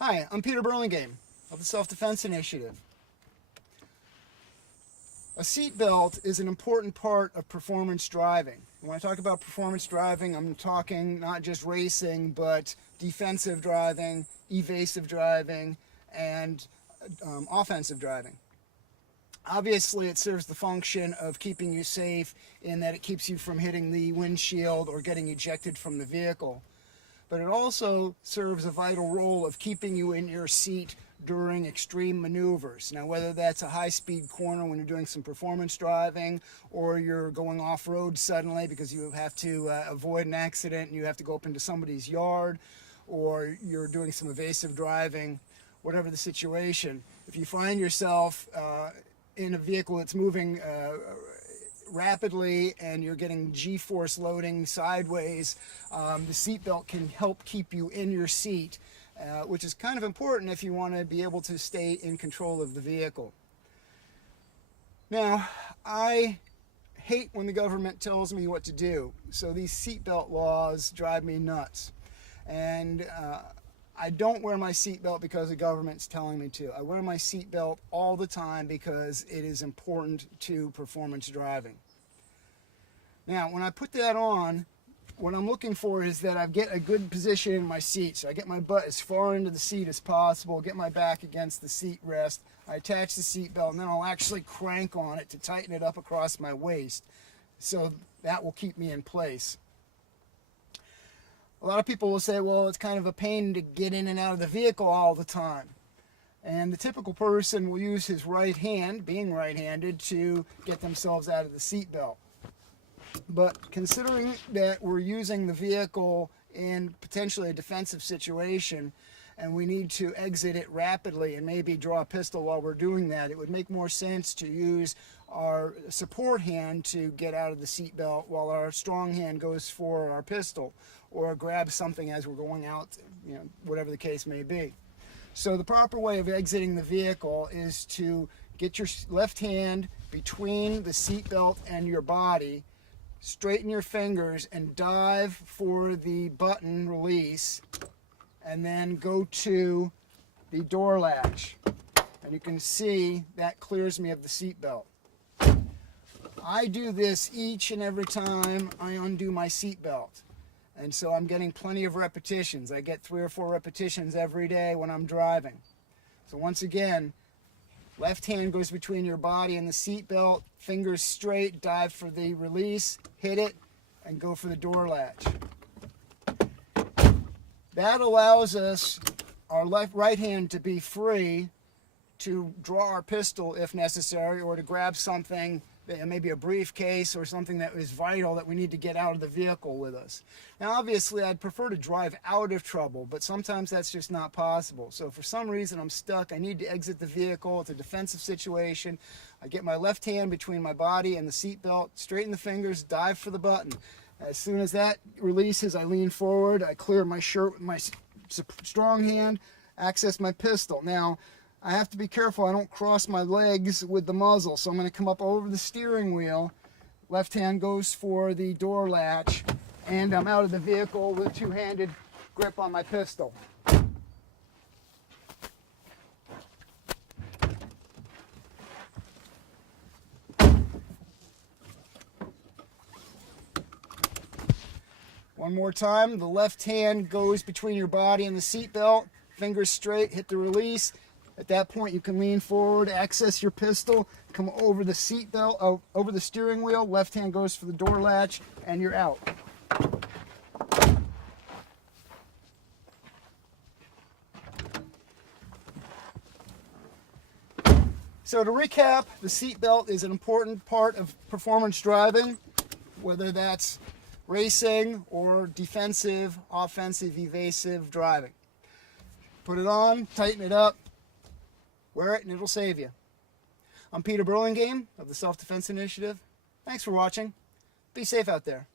Hi, I'm Peter Burlingame of the Self-Defense Initiative. A seatbelt is an important part of performance driving. When I talk about performance driving, I'm talking not just racing, but defensive driving, evasive driving, and offensive driving. Obviously, it serves the function of keeping you safe in that it keeps you from hitting the windshield or getting ejected from the vehicle. But it also serves a vital role of keeping you in your seat during extreme maneuvers. Now, whether that's a high-speed corner when you're doing some performance driving, or you're going off-road suddenly because you have to avoid an accident and you have to go up into somebody's yard, or you're doing some evasive driving, whatever the situation, if you find yourself in a vehicle that's moving rapidly and you're getting G-force loading sideways, the seatbelt can help keep you in your seat, which is kind of important if you want to be able to stay in control of the vehicle. Now, I hate when the government tells me what to do, so these seatbelt laws drive me nuts. And I don't wear my seatbelt because the government's telling me to. I wear my seatbelt all the time because it is important to performance driving. Now, when I put that on, what I'm looking for is that I get a good position in my seat. So I get my butt as far into the seat as possible, get my back against the seat rest. I attach the seatbelt, and then I'll actually crank on it to tighten it up across my waist. So that will keep me in place. A lot of people will say, well, it's kind of a pain to get in and out of the vehicle all the time. And the typical person will use his right hand, being right-handed, to get themselves out of the seatbelt. But considering that we're using the vehicle in potentially a defensive situation, and we need to exit it rapidly and maybe draw a pistol while we're doing that, it would make more sense to use our support hand to get out of the seatbelt while our strong hand goes for our pistol, or grab something as we're going out, whatever the case may be. So the proper way of exiting the vehicle is to get your left hand between the seatbelt and your body, straighten your fingers and dive for the button release, and then go to the door latch. And you can see that clears me of the seatbelt. I do this each and every time I undo my seatbelt. And so I'm getting plenty of repetitions. I get 3 or 4 repetitions every day when I'm driving. So once again, left hand goes between your body and the seatbelt, fingers straight, dive for the release, hit it, and go for the door latch. That allows us, our right hand, to be free to draw our pistol if necessary, or to grab something, maybe a briefcase or something that is vital that we need to get out of the vehicle with us. Now, obviously, I'd prefer to drive out of trouble, but sometimes that's just not possible. So for some reason, I'm stuck. I need to exit the vehicle. It's a defensive situation. I get my left hand between my body and the seatbelt, straighten the fingers, dive for the button. As soon as that releases, I lean forward. I clear my shirt with my strong hand, access my pistol. Now, I have to be careful I don't cross my legs with the muzzle, so I'm going to come up over the steering wheel. Left hand goes for the door latch, and I'm out of the vehicle with a two-handed grip on my pistol. One more time, the left hand goes between your body and the seatbelt, fingers straight, hit the release. At that point, you can lean forward, access your pistol, come over the seatbelt, over the steering wheel, left hand goes for the door latch, and you're out. So to recap, the seatbelt is an important part of performance driving, whether that's racing or defensive, offensive, evasive driving. Put it on, tighten it up, wear it, and it'll save you. I'm Peter Burlingame of the Self-Defense Initiative. Thanks for watching. Be safe out there.